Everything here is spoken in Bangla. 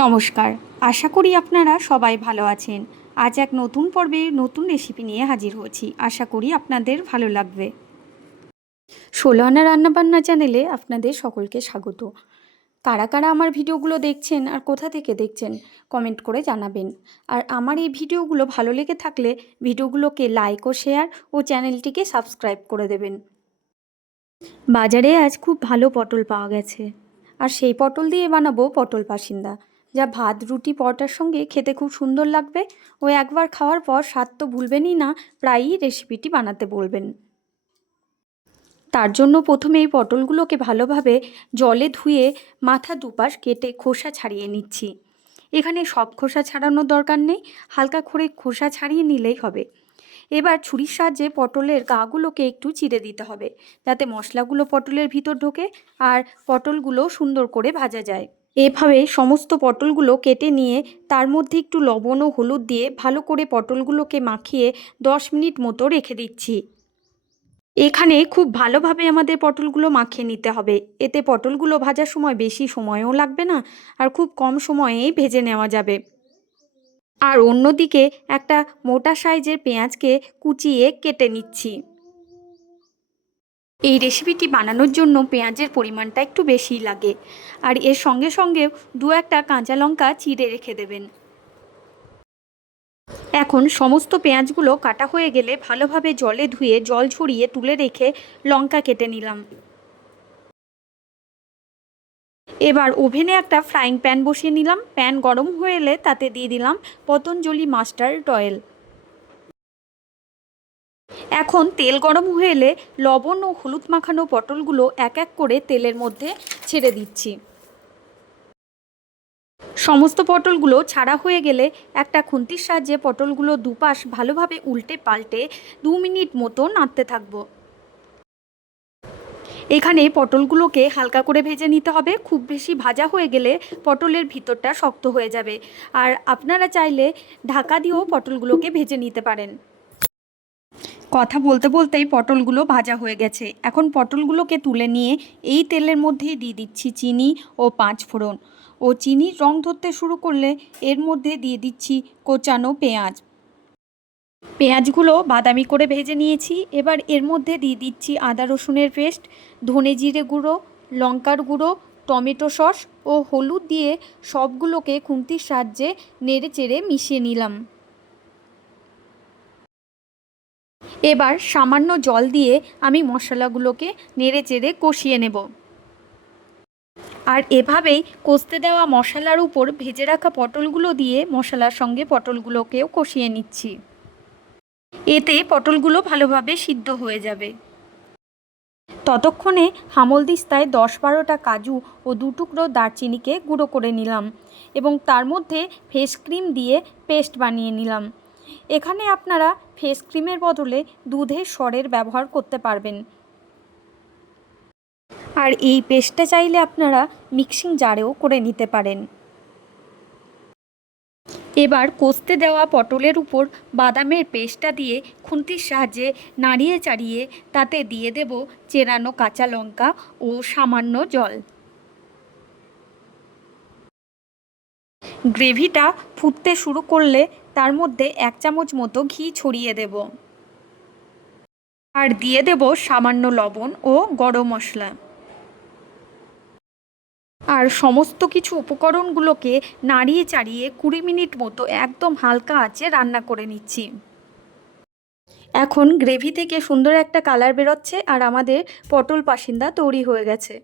নমস্কার। আশা করি আপনারা সবাই ভালো আছেন। আজ এক নতুন পর্বে নতুন রেসিপি নিয়ে হাজির হয়েছি আশা করি আপনাদের ভালো লাগবে। ষোলো আনা রান্নাবান্না চ্যানেলে আপনাদের সকলকে স্বাগত। কারা কারা আমার ভিডিওগুলো দেখছেন আর কোথা থেকে দেখছেন কমেন্ট করে জানাবেন। আর আমার এই ভিডিওগুলো ভালো লেগে থাকলে ভিডিওগুলোকে লাইক ও শেয়ার ও চ্যানেলটিকে সাবস্ক্রাইব করে দেবেন। বাজারে আজ খুব ভালো পটল পাওয়া গেছে। আর সেই পটল দিয়ে বানাবো পটল পাসিন্দা। যা ভাত, রুটি, পরোটার সঙ্গে খেতে খুব সুন্দর লাগবে। ও একবার খাওয়ার পর স্বাদ তো ভুলবেনই না, প্রায়ই রেসিপিটি বানাতে বলবেন। তার জন্য প্রথমে এই পটলগুলোকে ভালোভাবে জলে ধুয়ে মাথা দুপাশ কেটে খোসা ছাড়িয়ে নিচ্ছি। এখানে সব খোসা ছাড়ানোর দরকার নেই, হালকা করে খোসা ছাড়িয়ে নিলেই হবে। এবার ছুরির সাহায্যে পটলের গাগুলোকে একটু চিড়ে দিতে হবে, যাতে মশলাগুলো পটলের ভিতর ঢোকে আর পটলগুলো সুন্দর করে ভাজা যায়। এভাবে সমস্ত পটলগুলো কেটে নিয়ে তার মধ্যে একটু লবণ ও হলুদ দিয়ে ভালো করে পটলগুলোকে মাখিয়ে দশ মিনিট মতো রেখে দিচ্ছি। এখানে খুব ভালোভাবে আমাদের পটলগুলো মাখিয়ে নিতে হবে। এতে পটলগুলো ভাজার সময় বেশি সময়ও লাগবে না আর খুব কম সময়েই ভেজে নেওয়া যাবে। আর অন্যদিকে একটা মোটা সাইজের পেঁয়াজকে কুচিয়ে কেটে নিচ্ছি। এই রেসিপিটি বানানোর জন্য পেঁয়াজের পরিমাণটা একটু বেশিই লাগে। আর এর সঙ্গে সঙ্গে দু একটা কাঁচা লঙ্কা চিড়ে রেখে দেবেন। এখন সমস্ত পেঁয়াজগুলো কাটা হয়ে গেলে ভালোভাবে জলে ধুয়ে জল ছড়িয়ে তুলে রেখে লঙ্কা কেটে নিলাম। এবার ওভেনে একটা ফ্রাইং প্যান বসিয়ে নিলাম। প্যান গরম হয়ে এলে তাতে দিয়ে দিলাম পতঞ্জলি মাস্টার্ড অয়েল এখন তেল গরম হয়ে এলে লবণ ও হলুদ মাখানো পটলগুলো এক এক করে তেলের মধ্যে ছেড়ে দিচ্ছি। সমস্ত পটলগুলো ছাড়া হয়ে গেলে একটা খুন্তির সাহায্যে পটলগুলো দুপাশ ভালোভাবে উল্টে পাল্টে দু মিনিট মতো নাড়তে থাকব। এখানে পটলগুলোকে হালকা করে ভেজে নিতে হবে। খুব বেশি ভাজা হয়ে গেলে পটলের ভিতরটা শক্ত হয়ে যাবে। আর আপনারা চাইলে ঢাকা দিয়েও পটলগুলোকে ভেজে নিতে পারেন। কথা বলতে বলতেই পটলগুলো ভাজা হয়ে গেছে। এখন পটলগুলোকে তুলে নিয়ে এই তেলের মধ্যেই দিয়ে দিচ্ছি চিনি ও পাঁচ ফোড়ন। ও চিনির রং ধরতে শুরু করলে এর মধ্যে দিয়ে দিচ্ছি কোচানো পেঁয়াজ। পেঁয়াজগুলো বাদামি করে ভেজে নিয়েছি। এবার এর মধ্যে দিয়ে দিচ্ছি আদা রসুনের পেস্ট, ধনে জিরে গুঁড়ো, লঙ্কার গুঁড়ো, টমেটো সস ও হলুদ দিয়ে সবগুলোকে খুন্তির সাহায্যে নেড়ে চেড়ে মিশিয়ে নিলাম। এবার সামান্য জল দিয়ে আমি মশলাগুলোকে নেড়ে চেড়ে কষিয়ে নেব। আর এভাবেই কষতে দেওয়া মশলার উপর ভেজে রাখা পটলগুলো দিয়ে মশলার সঙ্গে পটলগুলোকেও কষিয়ে নিচ্ছি। এতে পটলগুলো ভালোভাবে সিদ্ধ হয়ে যাবে। ততক্ষণে হামলদিস্তায় দশ বারোটা কাজু ও দু টুকরো দারচিনিকে গুঁড়ো করে নিলাম এবং তার মধ্যে ফেস ক্রিম দিয়ে পেস্ট বানিয়ে নিলাম। এখানে আপনারা ফেস ক্রিমের বদলে দুধের স্বরের ব্যবহার করতে পারবেন। আর এই পেস্টটা চাইলে আপনারা মিক্সিং জারেও করে নিতে পারেন। এবার কষতে দেওয়া পটলের উপর বাদামের পেস্টটা দিয়ে খুন্তির সাহায্যে নাড়িয়ে চাড়িয়ে তাতে দিয়ে দেব চেরানো কাঁচা লঙ্কা ও সামান্য জল। গ্রেভিটা ফুটতে শুরু করলে তার মধ্যে এক চামচ মতো ঘি ছড়িয়ে দেব। আর দিয়ে দেব সামান্য লবণ ও গরম মশলা। আর সমস্ত কিছু উপকরণগুলোকে নাড়িয়ে চাড়িয়ে কুড়ি মিনিট মতো একদম হালকা আঁচে রান্না করে নিচ্ছি। এখন গ্রেভি থেকে সুন্দর একটা কালার বেরোচ্ছে আর আমাদের পটল পাসিন্দা তৈরি হয়ে গেছে।